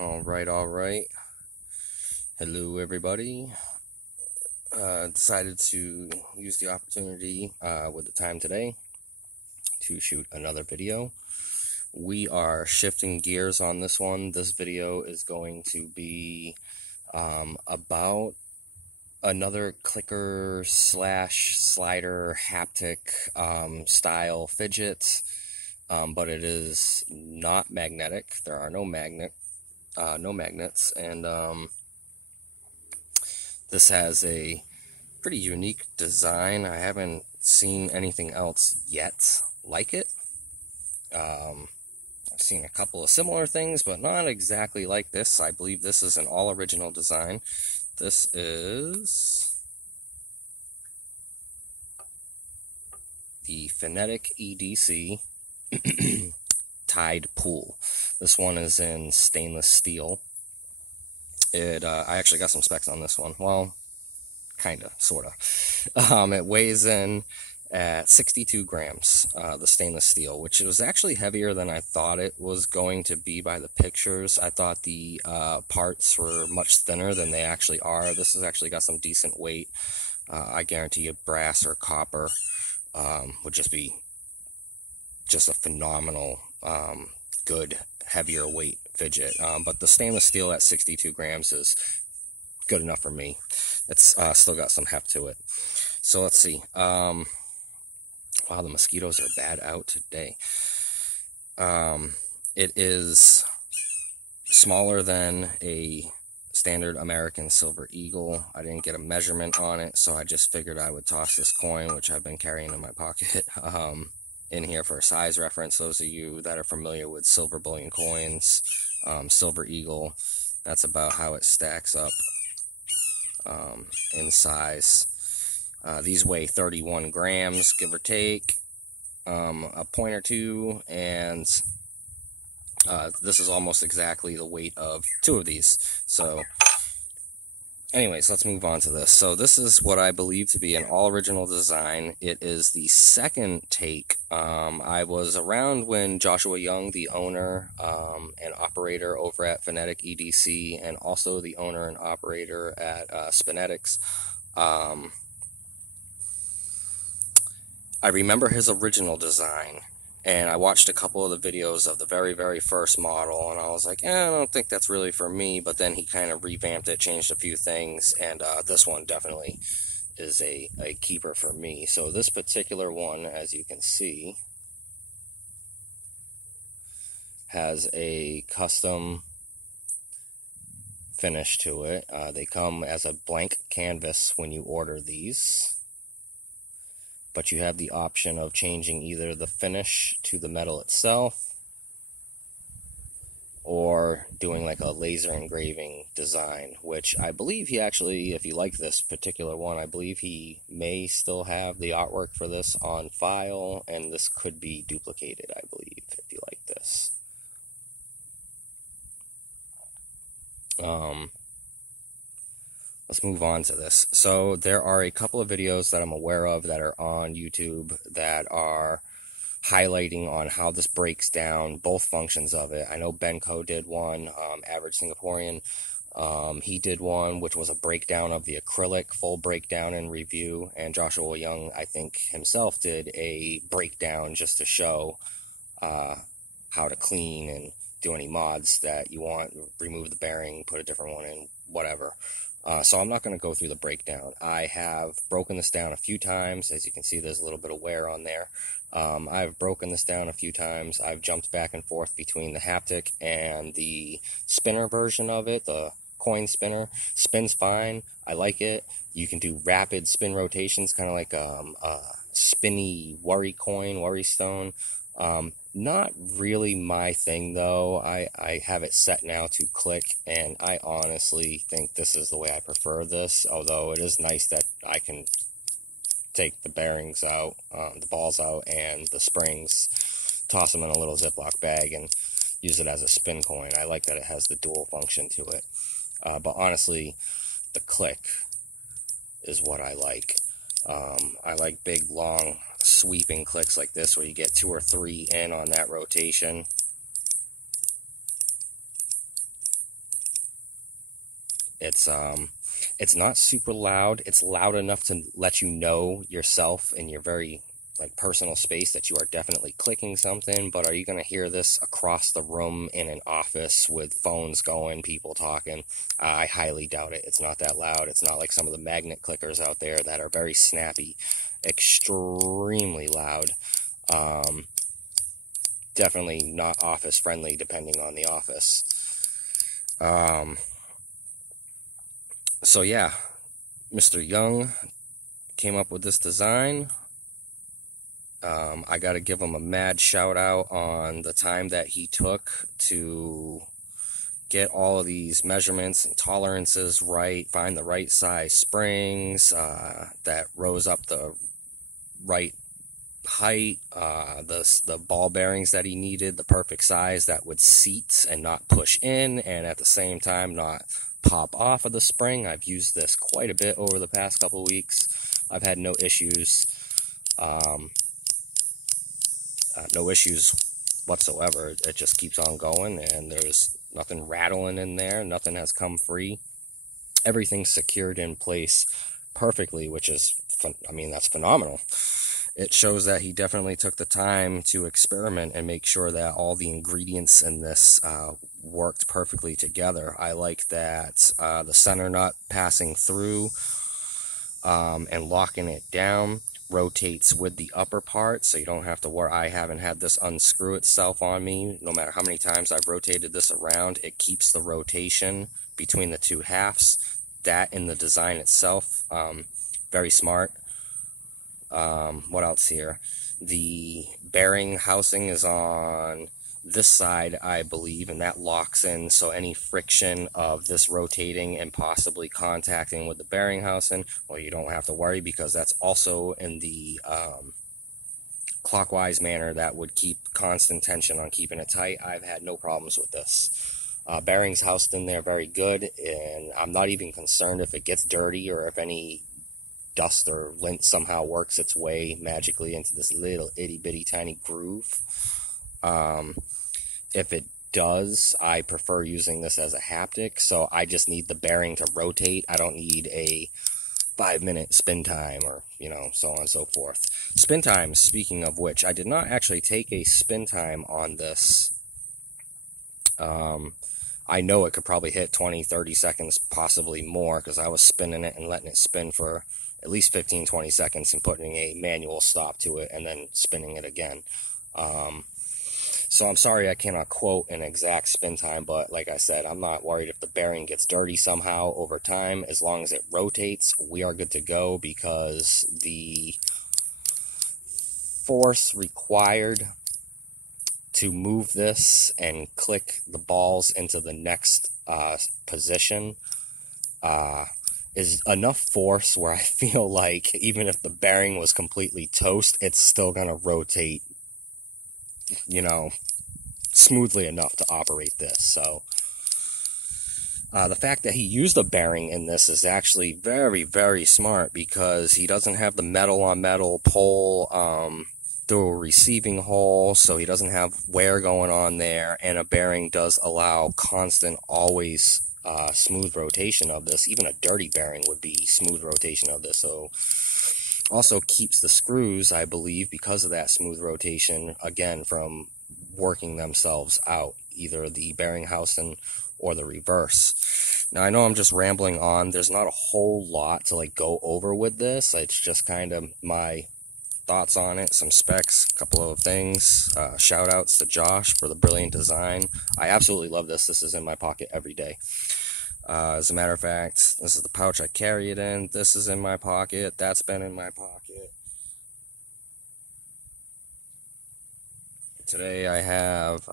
All right. Hello, everybody. Decided to use the opportunity with the time today to shoot another video. We are shifting gears on this one. This video is going to be about another clicker slash slider haptic style fidget, but it is not magnetic. There are no magnets, and this has a pretty unique design. I haven't seen anything else yet like it. I've seen a couple of similar things, but not exactly like this. I believe this is an all original design. This is the FINETIC EDC Tide Pool. This one is in stainless steel. I actually got some specs on this one. Well, kinda, sorta. It weighs in at 62 grams, the stainless steel, which was actually heavier than I thought it was going to be by the pictures. I thought the parts were much thinner than they actually are. This has actually got some decent weight. I guarantee you brass or copper would just be just a phenomenal, good, heavier weight fidget. But the stainless steel at 62 grams is good enough for me. It's still got some heft to it. So let's see. Wow, the mosquitoes are bad out today. It is smaller than a standard American Silver Eagle. I didn't get a measurement on it, so I just figured I would toss this coin, which I've been carrying in my pocket, in here for a size reference. Those of you that are familiar with silver bullion coins, Silver Eagle, that's about how it stacks up in size. These weigh 31 grams, give or take, a point or two, and this is almost exactly the weight of two of these. So anyways, let's move on to this. So this is what I believe to be an all-original design. It is the second take. I was around when Joshua Young, the owner and operator over at FINETIC EDC, and also the owner and operator at Spinetics, I remember his original design, and I watched a couple of the videos of the very, very first model, and I was like, I don't think that's really for me. But then he kind of revamped it, changed a few things, and this one definitely is a keeper for me. So this particular one, as you can see, has a custom finish to it. They come as a blank canvas when you order these, but you have the option of changing either the finish to the metal itself or doing like a laser engraving design, which I believe he actually, if you like this particular one, I believe he may still have the artwork for this on file, and this could be duplicated, I believe, if you like this. Let's move on to this. So there are a couple of videos that I'm aware of that are on YouTube that are highlighting on how this breaks down both functions of it. I know Benko did one, Average Singaporean. He did one which was a breakdown of the acrylic, full breakdown and review, and Joshua Young, I think himself, did a breakdown just to show how to clean and do any mods that you want, remove the bearing, put a different one in, whatever. So I'm not going to go through the breakdown. I have broken this down a few times. As you can see, there's a little bit of wear on there. I've broken this down a few times. I've jumped back and forth between the haptic and the spinner version of it, the coin spinner. Spins fine. I like it. You can do rapid spin rotations, kind of like a spinny worry coin, worry stone. Not really my thing, though. I have it set now to click, and I honestly think this is the way I prefer this, although it is nice that I can take the bearings out, the balls out, and the springs, toss them in a little Ziploc bag, and use it as a spin coin. I like that it has the dual function to it. But honestly, the click is what I like. I like big, long, sweeping clicks like this where you get 2 or 3 in on that rotation. It's not super loud. It's loud enough to let you know yourself in your very like personal space that you are definitely clicking something. But are you going to hear this across the room in an office with phones going, people talking? I highly doubt it. It's not that loud. It's not like some of the magnet clickers out there that are very snappy, extremely loud. Definitely not office friendly depending on the office. So yeah, Mr. Young came up with this design. I got to give him a mad shout out on the time that he took to get all of these measurements and tolerances right, find the right size springs that rose up the right height, the ball bearings that he needed, the perfect size that would seat and not push in, and at the same time not pop off of the spring. I've used this quite a bit over the past couple weeks. I've had no issues. No issues whatsoever. It just keeps on going, and there's nothing rattling in there. Nothing has come free. Everything's secured in place perfectly, which is, I mean, that's phenomenal. It shows that he definitely took the time to experiment and make sure that all the ingredients in this worked perfectly together. I like that the center nut passing through and locking it down rotates with the upper part, so you don't have to worry. I haven't had this unscrew itself on me. No matter how many times I've rotated this around, it keeps the rotation between the two halves. That in the design itself, very smart. What else here? The bearing housing is on this side, I believe, and that locks in, so any friction of this rotating and possibly contacting with the bearing housing, well, you don't have to worry, because that's also in the clockwise manner that would keep constant tension on keeping it tight. I've had no problems with this. Bearings housed in there very good, and I'm not even concerned if it gets dirty or if any dust or lint somehow works its way magically into this little itty-bitty tiny groove. If it does, I prefer using this as a haptic, so I just need the bearing to rotate. I don't need a 5-minute spin time or, so on and so forth. Spin time, speaking of which, I did not actually take a spin time on this. I know it could probably hit 20-30 seconds, possibly more, because I was spinning it and letting it spin for at least 15-20 seconds and putting a manual stop to it and then spinning it again. So I'm sorry I cannot quote an exact spin time, but like I said, I'm not worried if the bearing gets dirty somehow over time. As long as it rotates, we are good to go, because the force required to move this and click the balls into the next position is enough force where I feel like even if the bearing was completely toast, it's still going to rotate, smoothly enough to operate this. So the fact that he used a bearing in this is actually very, very smart, because he doesn't have the metal on metal pull through a receiving hole, so he doesn't have wear going on there, and a bearing does allow constant, always smooth rotation of this. Even a dirty bearing would be smooth rotation of this. So also keeps the screws, I believe, because of that smooth rotation, again, from working themselves out, either the bearing housing or the reverse. Now, I know I'm just rambling on. There's not a whole lot to go over with this. It's just kind of my thoughts on it, some specs, a couple of things. Shout outs to Josh for the brilliant design. I absolutely love this. This is in my pocket every day. As a matter of fact, this is the pouch I carry it in. This is in my pocket. That's been in my pocket. Today I have,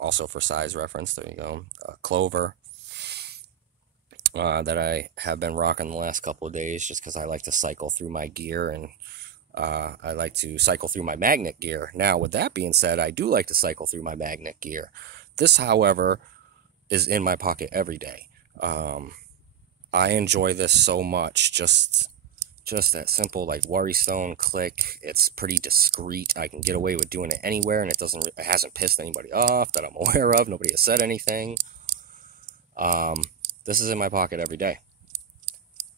also for size reference, there you go, a Clover that I have been rocking the last couple of days, just because I like to cycle through my gear, and I like to cycle through my magnet gear. Now, with that being said, I do like to cycle through my magnet gear. This, however, is in my pocket every day. I enjoy this so much. Just that simple, worry stone click. It's pretty discreet. I can get away with doing it anywhere, and it hasn't pissed anybody off that I'm aware of. Nobody has said anything. this is in my pocket every day.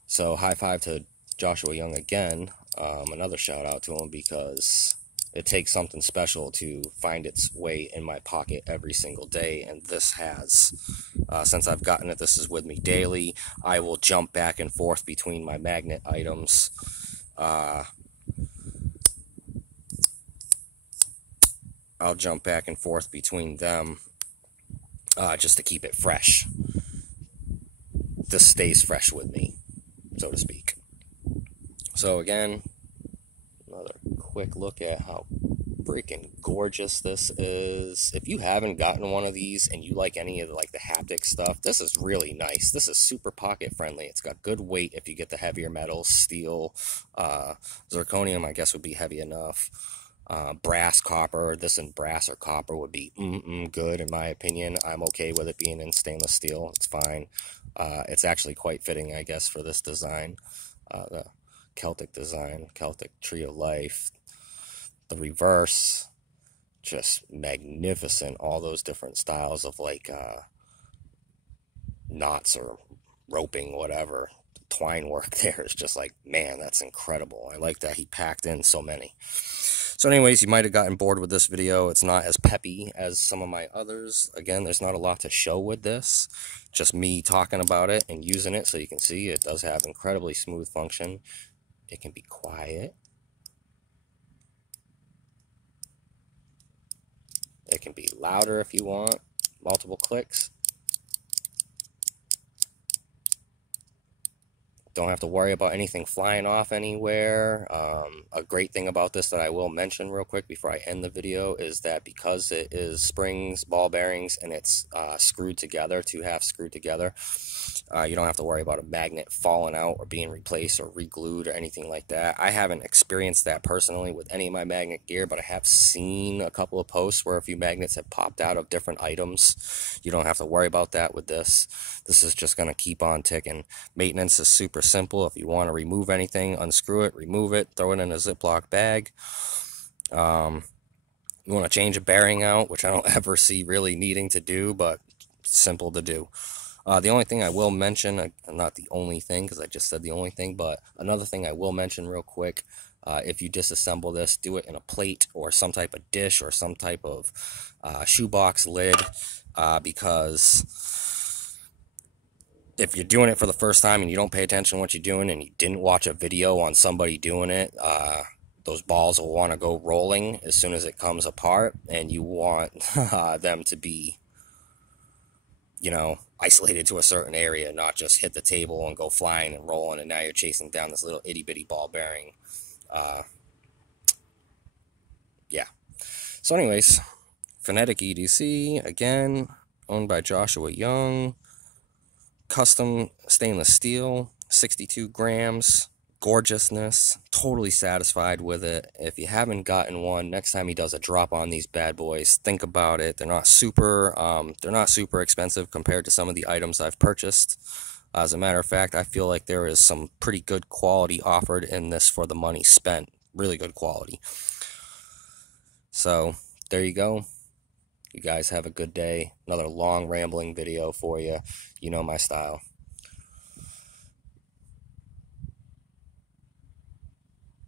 So high five to Joshua Young again. Another shout out to him, because it takes something special to find its way in my pocket every single day, and this has. Since I've gotten it, this is with me daily. I will jump back and forth between my magnet items. I'll jump back and forth between them just to keep it fresh. This stays fresh with me, so to speak. So again, another quick look at how freaking gorgeous this is. If you haven't gotten one of these and you like any of the haptic stuff, this is really nice. This is super pocket friendly. It's got good weight if you get the heavier metals. Steel, zirconium I guess would be heavy enough. Brass, copper, this in brass or copper would be good in my opinion. I'm okay with it being in stainless steel. It's fine. It's actually quite fitting, I guess, for this design. The Celtic design, Celtic Tree of Life, the reverse, just magnificent. All those different styles of knots or roping, whatever. The twine work there is just man, that's incredible. I like that he packed in so many. So anyways, you might have gotten bored with this video. It's not as peppy as some of my others. Again, there's not a lot to show with this. Just me talking about it and using it, so you can see it does have incredibly smooth function. It can be quiet. It can be louder if you want. Multiple clicks. Don't have to worry about anything flying off anywhere. A great thing about this that I will mention real quick before I end the video is that because it is springs, ball bearings, and it's screwed together, two halves screwed together, you don't have to worry about a magnet falling out or being replaced or re-glued or anything like that. I haven't experienced that personally with any of my magnet gear, but I have seen a couple of posts where a few magnets have popped out of different items. You don't have to worry about that with this. This is just going to keep on ticking. Maintenance is super simple. If you want to remove anything, unscrew it, remove it, throw it in a Ziploc bag. You want to change a bearing out, which I don't ever see really needing to do, but simple to do. The only thing I will mention, not the only thing because I just said the only thing, but another thing I will mention real quick, if you disassemble this, do it in a plate or some type of dish or some type of shoebox lid, because if you're doing it for the first time and you don't pay attention to what you're doing and you didn't watch a video on somebody doing it, those balls will want to go rolling as soon as it comes apart, and you want them to be, isolated to a certain area, not just hit the table and go flying and rolling, and now you're chasing down this little itty-bitty ball bearing. Yeah. So anyways, FINETIC EDC, again, owned by Joshua Young. Custom stainless steel, 62 grams, gorgeousness, totally satisfied with it. If you haven't gotten one, next time he does a drop on these bad boys, think about it. They're not super expensive compared to some of the items I've purchased. As a matter of fact, I feel like there is some pretty good quality offered in this for the money spent. Really good quality. So there you go. You guys have a good day. Another long rambling video for you. You know my style.